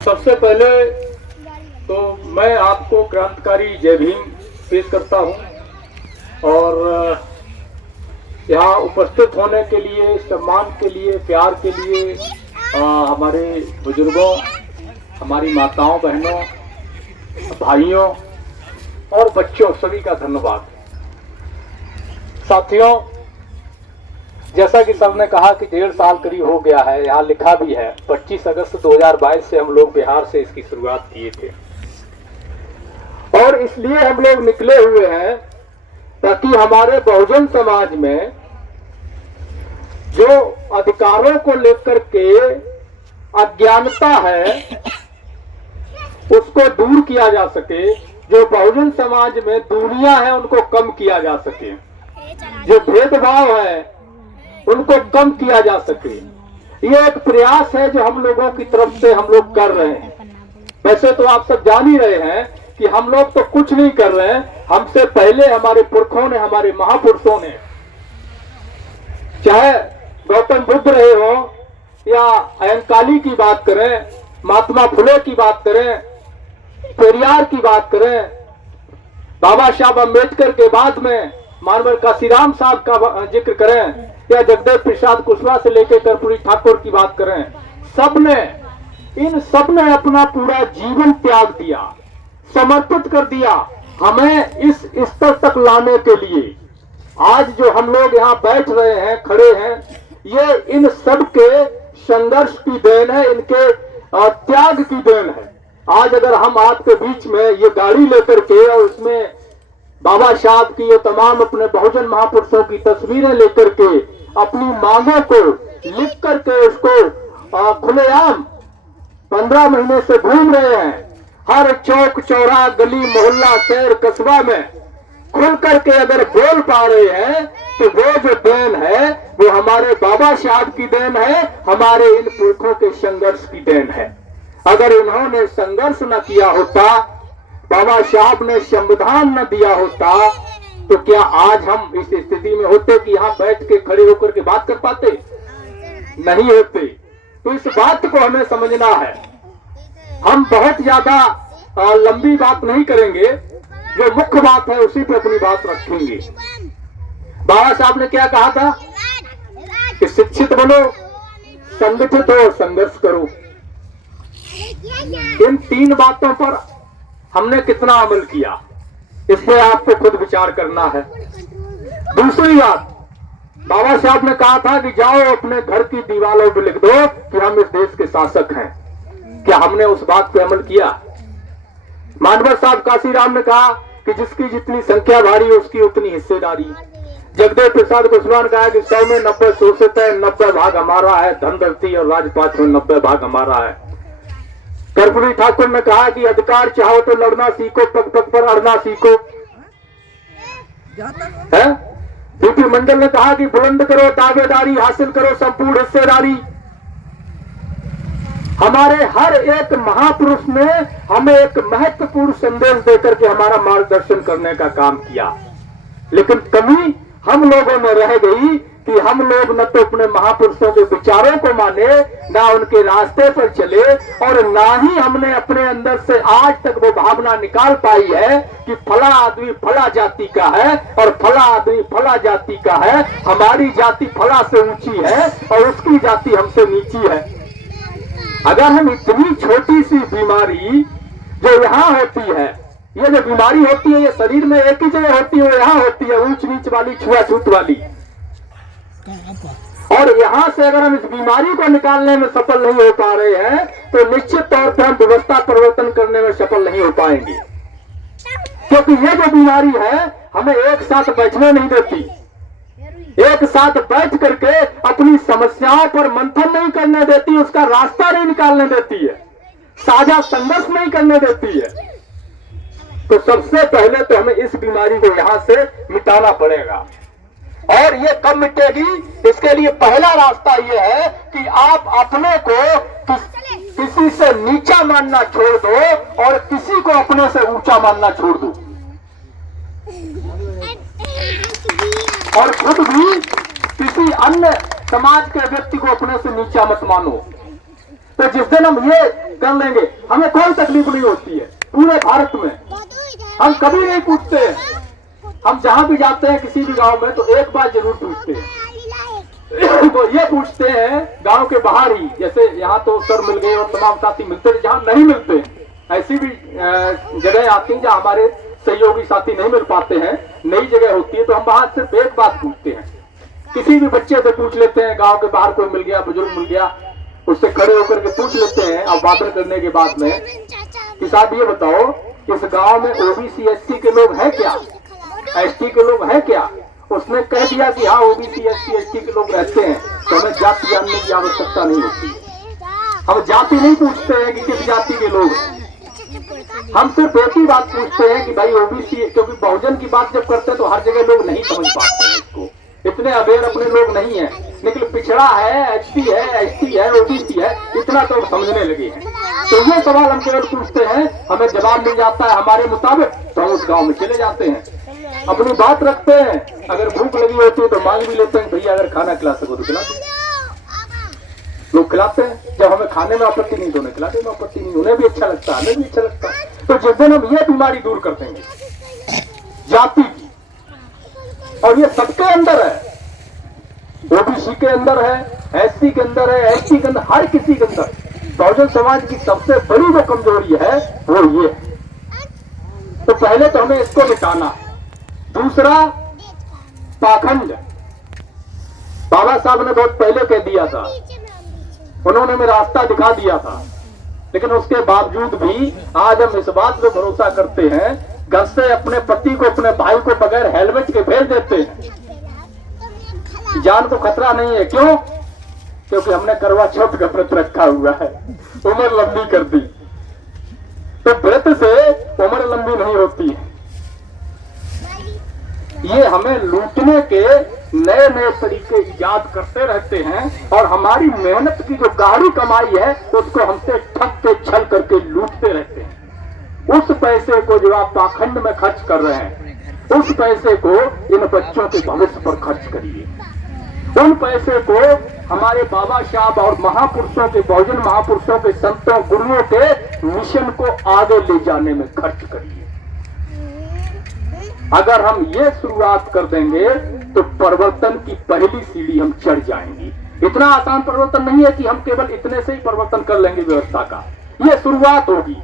सबसे पहले तो मैं आपको क्रांतिकारी जय भीम पेश करता हूं और यहाँ उपस्थित होने के लिए, सम्मान के लिए, प्यार के लिए हमारे बुजुर्गों, हमारी माताओं, बहनों, भाइयों और बच्चों सभी का धन्यवाद। साथियों, जैसा कि सबने कहा कि 1.5 साल करीब हो गया है, यहाँ लिखा भी है 25 अगस्त 2022 से हम लोग बिहार से इसकी शुरुआत किए थे और इसलिए हम लोग निकले हुए हैं ताकि हमारे बहुजन समाज में जो अधिकारों को लेकर के अज्ञानता है उसको दूर किया जा सके, जो बहुजन समाज में दूरियां हैं उनको कम किया जा सके, जो भेदभाव है उनको कम किया जा सके। ये एक प्रयास है जो हम लोगों की तरफ से हम लोग कर रहे हैं। वैसे तो आप सब जान ही रहे हैं कि हम लोग तो कुछ नहीं कर रहे हैं, हमसे पहले हमारे पुरखों ने, हमारे महापुरुषों ने, चाहे गौतम बुद्ध रहे हो या अयंकाली की बात करें, महात्मा फुले की बात करें, पेरियार की बात करें, बाबा साहब अम्बेडकर के बाद में मानवर काशीराम साहब का जिक्र करें या जगदेव प्रसाद कुशवाहा से लेकर कर्पूरी ठाकुर की बात करें, इन सब ने अपना पूरा जीवन त्याग दिया, समर्पित कर दिया हमें इस स्तर तक लाने के लिए। आज जो हम लोग यहाँ बैठ रहे हैं, खड़े हैं, ये इन सब के संघर्ष की देन है, इनके त्याग की देन है। आज अगर हम आपके बीच में ये गाड़ी लेकर के और उसमें बाबा साहब की ये तमाम अपने बहुजन महापुरुषों की तस्वीरें लेकर के अपनी मांगों को लिख करके उसको खुलेआम 15 महीने से घूम रहे हैं, हर चौक चौराहा, गली मोहल्ला, शहर कस्बा में खुल करके अगर बोल पा रहे हैं तो वो जो देन है वो हमारे बाबा साहब की देन है, हमारे इन पुरखों के संघर्ष की देन है। अगर इन्होंने संघर्ष न किया होता, बाबा साहब ने संविधान न दिया होता, तो क्या आज हम इस स्थिति में होते कि यहाँ बैठ के खड़े होकर के बात कर पाते? नहीं होते। तो इस बात को हमें समझना है। हम बहुत ज्यादा लंबी बात नहीं करेंगे, जो मुख्य बात है उसी पे अपनी बात रखेंगे। बाबा साहब ने क्या कहा था कि शिक्षित बनो, संगठित हो, संघर्ष करो। इन 3 बातों पर हमने कितना अमल किया, इस पर आपको खुद विचार करना है। दूसरी बात, बाबा साहब ने कहा था कि जाओ अपने घर की दीवारों पर लिख दो कि हम इस देश के शासक हैं। क्या हमने उस बात पे अमल किया? मानवर साहब काशीराम ने कहा कि जिसकी जितनी संख्या भारी उसकी उतनी हिस्सेदारी। जगदेव प्रसाद कुशवाहा ने कहा कि 100 में 90 शोषित है, 90 भाग हमारा है, धन धरती और राजपाट में 90 भाग हमारा है। कर्पूरी ठाकुर ने कहा कि अधिकार चाहो तो लड़ना सीखो, पग पग पर अड़ना सीखो। बीपी मंडल ने कहा कि बुलंद करो दावेदारी, हासिल करो संपूर्ण हिस्सेदारी। हमारे हर एक महापुरुष ने हमें एक महत्वपूर्ण संदेश देकर के हमारा मार्गदर्शन करने का काम किया, लेकिन कमी हम लोगों में रह गई कि हम लोग न तो अपने महापुरुषों के विचारों को माने, ना उनके रास्ते पर चले, और ना ही हमने अपने अंदर से आज तक वो भावना निकाल पाई है कि फला आदमी फला जाति का है और फला आदमी फला जाति का है, हमारी जाति फला से ऊंची है और उसकी जाति हमसे नीची है। अगर हम इतनी छोटी सी बीमारी जो यहाँ होती है, ये जो बीमारी होती है ये शरीर में एक ही जगह होती है, यहाँ होती है ऊंच नीच वाली, छुआछूत वाली, और यहाँ से अगर हम इस बीमारी को निकालने में सफल नहीं हो पा रहे हैं तो निश्चित तौर पर हम व्यवस्था परिवर्तन करने में सफल नहीं हो पाएंगे, क्योंकि ये जो बीमारी है हमें एक साथ बैठने नहीं देती, एक साथ बैठ करके अपनी समस्याओं पर मंथन नहीं करने देती, उसका रास्ता नहीं निकालने देती है, साझा संघर्ष नहीं करने देती है। तो सबसे पहले तो हमें इस बीमारी को यहां से मिटाना पड़ेगा, और ये कब मिटेगी? इसके लिए पहला रास्ता ये है कि आप अपने को किसी से नीचा मानना छोड़ दो और किसी को अपने से ऊंचा मानना छोड़ दो, और खुद भी किसी अन्य समाज के व्यक्ति को अपने से नीचा मत मानो। तो जिस दिन हम ये कर लेंगे हमें कोई तकलीफ नहीं होती है। पूरे भारत में हम कभी नहीं पूछते हैं, हम जहां भी जाते हैं किसी भी गांव में तो एक बात जरूर पूछते हैं। तो ये पूछते हैं गांव के बाहर ही, जैसे यहाँ तो सर मिल गए और तमाम साथी मिलते हैं, जहाँ नहीं मिलते ऐसी भी जगह आती हैं जहाँ हमारे सहयोगी साथी नहीं मिल पाते हैं, नई जगह होती है, तो हम वहां सिर्फ एक बात पूछते हैं। किसी भी बच्चे से पूछ लेते हैं, गांव के बाहर कोई मिल गया, बुजुर्ग मिल गया, उससे खड़े होकर के पूछ लेते हैं अब वादन करने के बाद में कि साहब ये बताओ इस गांव में ओबीसी एसटी के लोग हैं क्या, एसटी के लोग हैं क्या? उसने कह दिया कि हाँ ओबीसी एसटी के लोग रहते हैं, तो हमें जाति जानने की आवश्यकता नहीं होती। हम जाति नहीं पूछते हैं कि किस जाति के लोग हैं, हम सिर्फ एक ही बात पूछते हैं कि भाई ओबीसी, क्योंकि बहुजन की बात जब करते हैं तो हर जगह लोग नहीं समझ पाते हैं इसको, इतने अवेयर अपने लोग नहीं है, लेकिन पिछड़ा है, एसटी है, एसटी है, ओबीसी है, इतना तो समझने लगे हैं। तो ये सवाल हम केवल पूछते हैं, हमें जवाब मिल जाता है हमारे मुताबिक, तो हम उस गांव में चले जाते हैं, अपनी बात रखते हैं। अगर भूख लगी होती है तो मांग भी लेते हैं, भैया अगर खाना खिला सको तो खिला दो। लोग खिलाते हैं, जब हमें खाने में आपत्ति नहीं तो उन्हें खिलाते में आपत्ति नहीं, उन्हें भी अच्छा लगता है, हमें भी अच्छा लगता है। तो जिस दिन हम ये बीमारी दूर कर देंगे जाति की, और ये सबके अंदर है, ओबीसी के अंदर है, एससी के अंदर है, एसटी के अंदर, हर किसी के अंदर, बहुजन समाज की सबसे बड़ी जो कमजोरी है वो ये है। तो पहले तो हमें इसको मिटाना। दूसरा पाखंड, बाबा साहब ने बहुत पहले कह दिया था, उन्होंने हमें रास्ता दिखा दिया था, लेकिन उसके बावजूद भी आज हम इस बात पे भरोसा करते हैं, घर से अपने पति को, अपने भाई को बगैर हेलमेट के भेज देते हैं, जान को खतरा नहीं है। क्यों? क्योंकि हमने करवा चौथ का व्रत रखा हुआ है, उम्र लंबी कर दी। तो व्रत से उम्र लंबी नहीं होती है, ये हमें लूटने के नए नए तरीके इजाद करते रहते हैं, और हमारी मेहनत की जो गाढ़ी कमाई है उसको हमसे ठग के छल करके लूटते रहते हैं। उस पैसे को जो आप पाखंड में खर्च कर रहे हैं, उस पैसे को इन बच्चों के भविष्य पर खर्च करिए। उन पैसे को हमारे बाबा साहब और महापुरुषों के, बहुजन महापुरुषों के, संतों गुरुओं के मिशन को आगे ले जाने में खर्च करिए। अगर हम ये शुरुआत कर देंगे तो परिवर्तन की पहली सीढ़ी हम चढ़ जाएंगे। इतना आसान परिवर्तन नहीं है कि हम केवल इतने से ही परिवर्तन कर लेंगे व्यवस्था का, ये शुरुआत होगी,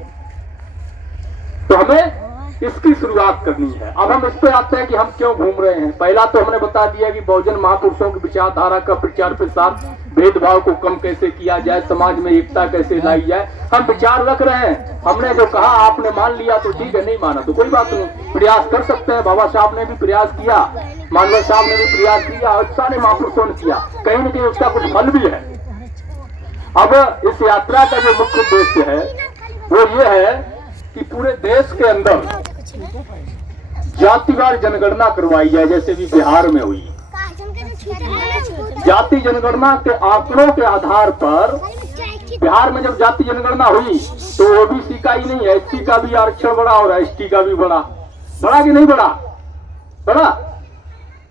तो हमें इसकी शुरुआत करनी है। अब हम इस पे आते हैं कि हम क्यों घूम रहे हैं। पहला तो हमने बता दिया कि बहुजन महापुरुषों की विचारधारा का प्रचार प्रसार, भेदभाव को कम कैसे किया जाए, समाज में एकता कैसे लाई जाए, हम विचार रख रहे हैं। हमने जो कहा आपने मान लिया तो ठीक है, नहीं माना तो कोई बात नहीं, प्रयास कर सकते हैं। बाबा साहब ने भी प्रयास किया, मानव साहब ने भी प्रयास किया, और सारे महापुरुषों ने किया, कहीं न कहीं उसका कुछ फल भी है। अब इस यात्रा का जो मुख्य उद्देश्य है वो ये है कि पूरे देश के अंदर जातिवार जनगणना करवाई जाए, जैसे भी बिहार में हुई। जाति जनगणना के आंकड़ों के आधार पर बिहार में जब जाति जनगणना हुई तो ओबीसी का ही नहीं, एससी का भी आरक्षण बढ़ा और एसटी का भी बढ़ा। बढ़ा कि नहीं बढ़ा? बढ़ा।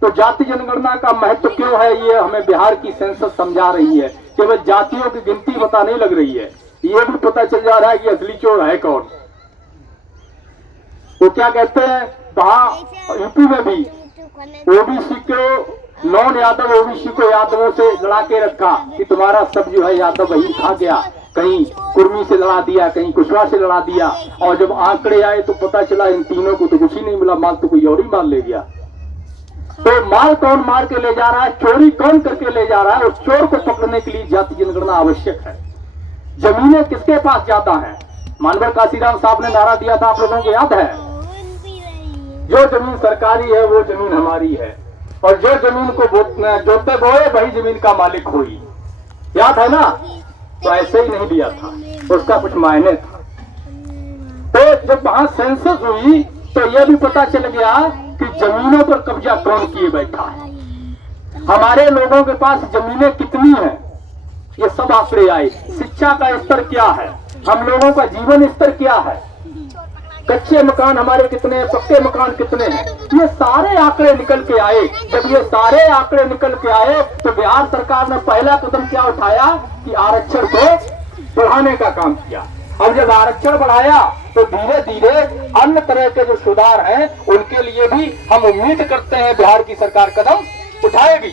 तो जाति जनगणना का महत्व क्यों है, ये हमें बिहार की सेंसस समझा रही है। केवल जातियों की गिनती पता नहीं लग रही है, ये भी पता चल जा रहा है कि असली चोर है कौन। वो क्या कहते हैं, वहां यूपी में भी ओबीसी को, नॉन यादव ओबीसी को यादवों से लड़ा के रखा कि तुम्हारा सब जो है यादव वही खा गया, कहीं कुर्मी से लड़ा दिया, कहीं कुशवाहा से लड़ा दिया, और जब आंकड़े आए तो पता चला इन तीनों को तो कुछ ही नहीं मिला, माल तो कोई और ही माल ले गया। तो माल कौन मार के ले जा रहा है, चोरी कौन करके ले जा रहा है, उस चोर को पकड़ने के लिए जाति जनगणना आवश्यक है। जमीनें किसके पास ज्यादा है? मानवर काशीराम साहब ने नारा दिया था, आप लोगों को याद है, जो जमीन सरकारी है वो जमीन हमारी है, और जो जमीन को जोते बोए वही जमीन का मालिक होई। याद है ना? तो ऐसे ही नहीं दिया था, उसका कुछ मायने था। तो जब वहां सेंसस हुई तो यह भी पता चल गया कि जमीनों पर कब्जा कौन किए बैठा है, हमारे लोगों के पास जमीनें कितनी हैं, ये सब आंकड़े आए। शिक्षा का स्तर क्या है, हम लोगों का जीवन स्तर क्या है, कच्चे मकान हमारे कितने हैं, पक्के मकान कितने हैं, ये सारे आंकड़े निकल के आए। जब ये सारे आंकड़े निकल के आए तो बिहार सरकार ने पहला कदम क्या उठाया कि आरक्षण को बढ़ाने का काम किया। अब जब आरक्षण बढ़ाया तो धीरे धीरे अन्य तरह के जो सुधार हैं उनके लिए भी हम उम्मीद करते हैं बिहार की सरकार कदम उठाएगी।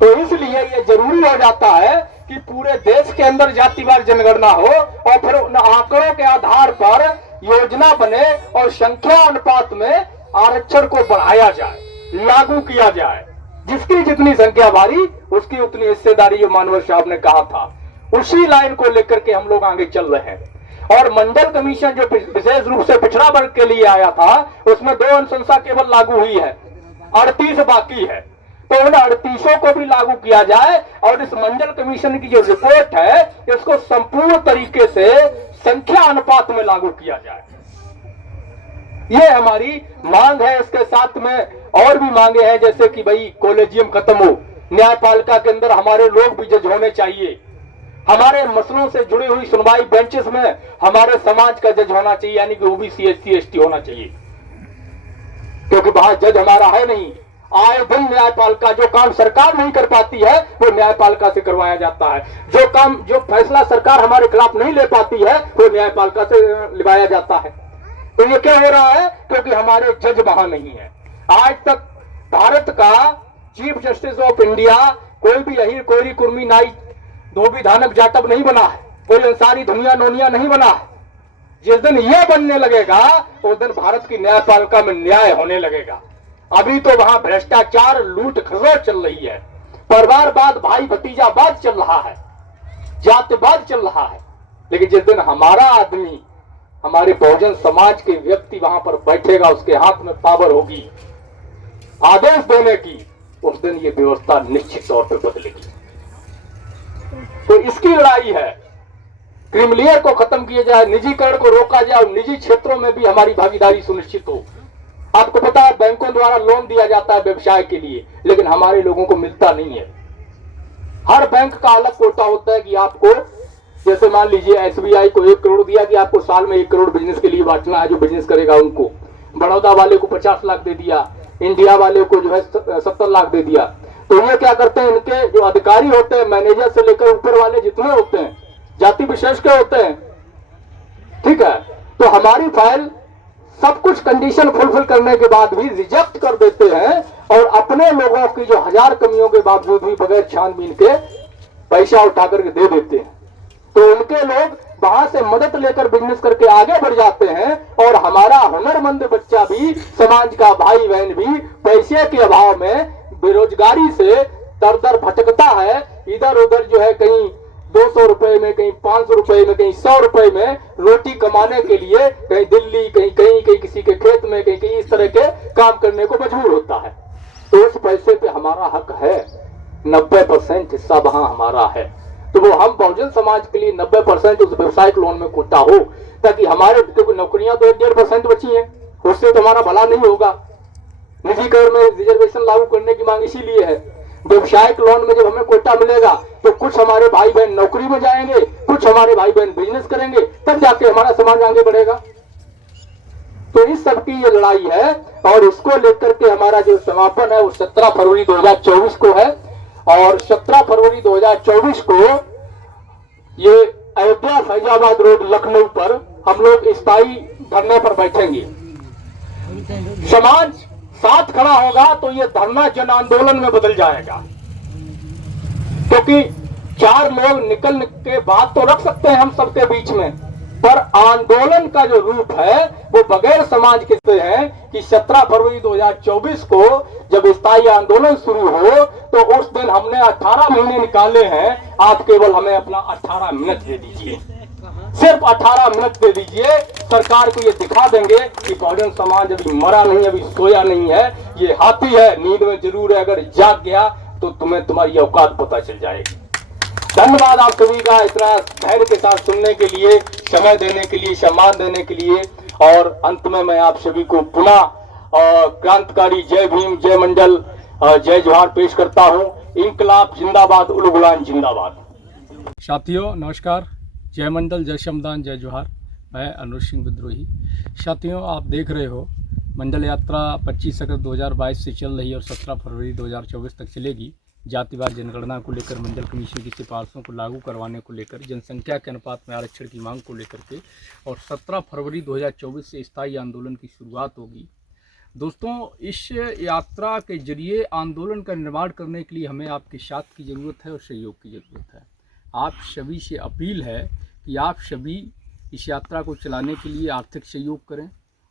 तो इसलिए ये जरूरी हो जाता है कि पूरे देश के अंदर जातिवार जनगणना हो और फिर उन आंकड़ों के आधार पर योजना बने और संख्या अनुपात में आरक्षण को बढ़ाया जाए, लागू किया जाए। जिसकी जितनी संख्या भारी उसकी उतनी हिस्सेदारी, जो मानवर साहब ने कहा था, उसी लाइन को लेकर के हम लोग आगे चल रहे हैं। और मंडल कमीशन जो विशेष रूप से पिछड़ा वर्ग के लिए आया था उसमें 2 अनुशंसा केवल लागू हुई है, 38 बाकी है। तो उन 38 को भी लागू किया जाए और इस मंडल कमीशन की जो रिपोर्ट है इसको संपूर्ण तरीके से संख्या अनुपात में लागू किया जाए, ये हमारी मांग है। इसके साथ में और भी मांगे हैं, जैसे कि भाई कॉलेजियम खत्म हो, न्यायपालिका के अंदर हमारे लोग भी जज होने चाहिए, हमारे मसलों से जुड़ी हुई सुनवाई बेंचेस में हमारे समाज का जज होना चाहिए, यानी कि ओबीसी एससी एसटी होना चाहिए, क्योंकि वहां जज हमारा है नहीं। आए दिन न्यायपालिका जो काम सरकार नहीं कर पाती है वो न्यायपालिका से करवाया जाता है, जो फैसला सरकार हमारे खिलाफ नहीं ले पाती है वो न्यायपालिका से लिवाया जाता है। तो ये क्या हो रहा है? क्योंकि हमारे जज वहां नहीं है। आज तक भारत का चीफ जस्टिस ऑफ इंडिया कोई भी यही कोई कुर्मी नाई धोबी धानक जाटव नहीं बना है, कोई अंसारी धुनिया नोनिया नहीं बना है। जिस दिन यह बनने लगेगा उस दिन भारत की न्यायपालिका में न्याय होने लगेगा। अभी तो वहां भ्रष्टाचार, लूट खसोट चल रही है, परिवारवाद, भाई भतीजावाद चल रहा है, जातिवाद चल रहा है। लेकिन जिस दिन हमारा आदमी, हमारे बहुजन समाज के व्यक्ति वहां पर बैठेगा, उसके हाथ में पावर होगी आदेश देने की, उस दिन ये व्यवस्था निश्चित तौर पर बदलेगी। तो इसकी लड़ाई है, क्रिमिलेयर को खत्म किया जाए, निजीकरण को रोका जाए और निजी क्षेत्रों में भी हमारी भागीदारी सुनिश्चित हो। आपको पता है बैंकों द्वारा लोन दिया जाता है व्यवसाय के लिए, लेकिन हमारे लोगों को मिलता नहीं है। हर बैंक का अलग कोटा होता है कि आपको, जैसे मान लीजिए एसबीआई को 1 करोड़ दिया कि आपको साल में 1 करोड़ बिजनेस के लिए बांटना है, जो बिजनेस करेगा उनको। बड़ौदा वाले को 50 लाख दे दिया, इंडिया वाले को जो है 70 लाख दे दिया। तो ये क्या करते हैं, इनके जो अधिकारी होते हैं, मैनेजर से लेकर ऊपर वाले जितने होते हैं, जाति विशेष के होते हैं, ठीक है, तो हमारी फाइल सब कुछ कंडीशन फुलफिल करने के बाद भी रिजेक्ट कर देते हैं और अपने लोगों की जो 1000 कमियों के बावजूद भी बगैर छानबीन के पैसा उठा करके दे देते हैं। तो उनके लोग वहां से मदद लेकर बिजनेस करके आगे बढ़ जाते हैं और हमारा हुनरमंद बच्चा भी, समाज का भाई बहन भी पैसे के अभाव में, बेरोजगारी से दर दर भटकता है। इधर उधर जो है कहीं 200 रुपए में, कहीं 500 रुपए में, कहीं 100 रुपए में रोटी कमाने के लिए कहीं दिल्ली, कहीं किसी के खेत में, कहीं इस तरह के काम करने को मजबूर होता है। तो उस पैसे पे हमारा हक है, 90% हिस्सा वहां हमारा है। तो वो हम बहुजन समाज के लिए 90% उस व्यवसायिक लोन में कोटा हो, ताकि हमारे, क्योंकि नौकरियां तो 1-1.5% बची हैं, उससे तो हमारा भला नहीं होगा। निजीकरण में रिजर्वेशन लागू करने की मांग इसीलिए है। व्यवसायिक लोन में जब हमें कोटा मिलेगा तो कुछ हमारे भाई बहन नौकरी में जाएंगे, कुछ हमारे भाई बहन बिजनेस करेंगे, तब जाके हमारा समाज आगे बढ़ेगा। तो इस सब की ये लड़ाई है और इसको लेकर के हमारा जो समापन है वो 17 फरवरी 2024 को है। और 17 फरवरी 2024 को ये अयोध्या फैजाबाद रोड लखनऊ पर हम लोग स्थायी धरने पर बैठेंगे। समाज साथ खड़ा होगा तो ये धरना जन आंदोलन में बदल जाएगा, क्योंकि 4 लोग निकल के बात तो रख सकते हैं हम सबके बीच में, पर आंदोलन का जो रूप है वो बगैर समाज के है कि 17 फरवरी 2024 को जब स्थायी आंदोलन शुरू हो तो उस दिन हमने 18 महीने निकाले हैं। आप केवल हमें अपना 18 मिनट दे दीजिए, सिर्फ 18 मिनट दे दीजिए। सरकार को ये दिखा देंगे कि बहुजन समाज अभी मरा नहीं, अभी सोया नहीं है, ये हाथी है, नींद में जरूर है, अगर जाग गया तो तुम्हें तुम्हारी औकात पता चल जाएगी। धन्यवाद आप सभी का इतना धैर्य के साथ सुनने के लिए, समय देने के लिए, सम्मान देने के लिए। और अंत में मैं आप सभी को पुनः क्रांतिकारी जय भीम, जय मंडल, जय जोहार पेश करता हूँ। इंकलाब जिंदाबाद, उल गुलाम जिंदाबाद। साथियों नमस्कार, जय मंडल, जय श्रमदान, जय जोहार। मैं अनुज सिंह विद्रोही। साथियों आप देख रहे हो मंडल यात्रा 25 अगस्त 2022 से चल रही है और 17 फरवरी 2024 तक चलेगी। जातिवार जनगणना को लेकर, मंडल कमीशन की सिफारिशों को लागू करवाने को लेकर, जनसंख्या के अनुपात में आरक्षण की मांग को लेकर के, और 17 फरवरी 2024 से स्थायी आंदोलन की शुरुआत होगी। दोस्तों, इस यात्रा के जरिए आंदोलन का निर्माण करने के लिए हमें आपके साथ की ज़रूरत है और सहयोग की ज़रूरत है। आप सभी से अपील है कि आप सभी इस यात्रा को चलाने के लिए आर्थिक सहयोग करें,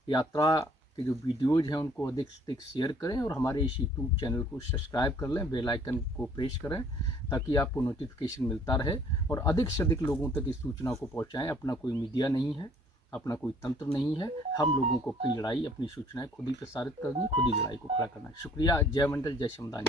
यात्रा के जो वीडियोज़ हैं उनको अधिक से अधिक शेयर करें, और हमारे इस यूट्यूब चैनल को सब्सक्राइब कर लें, बेल आइकन को प्रेस करें ताकि आपको नोटिफिकेशन मिलता रहे, और अधिक से अधिक लोगों तक इस सूचना को पहुंचाएं। अपना कोई मीडिया नहीं है, अपना कोई तंत्र नहीं है, हम लोगों को अपनी लड़ाई, अपनी सूचनाएं खुद ही प्रसारित करनी, खुद ही लड़ाई को खड़ा करना है। शुक्रिया। जय मंडल, जय श्रमदान।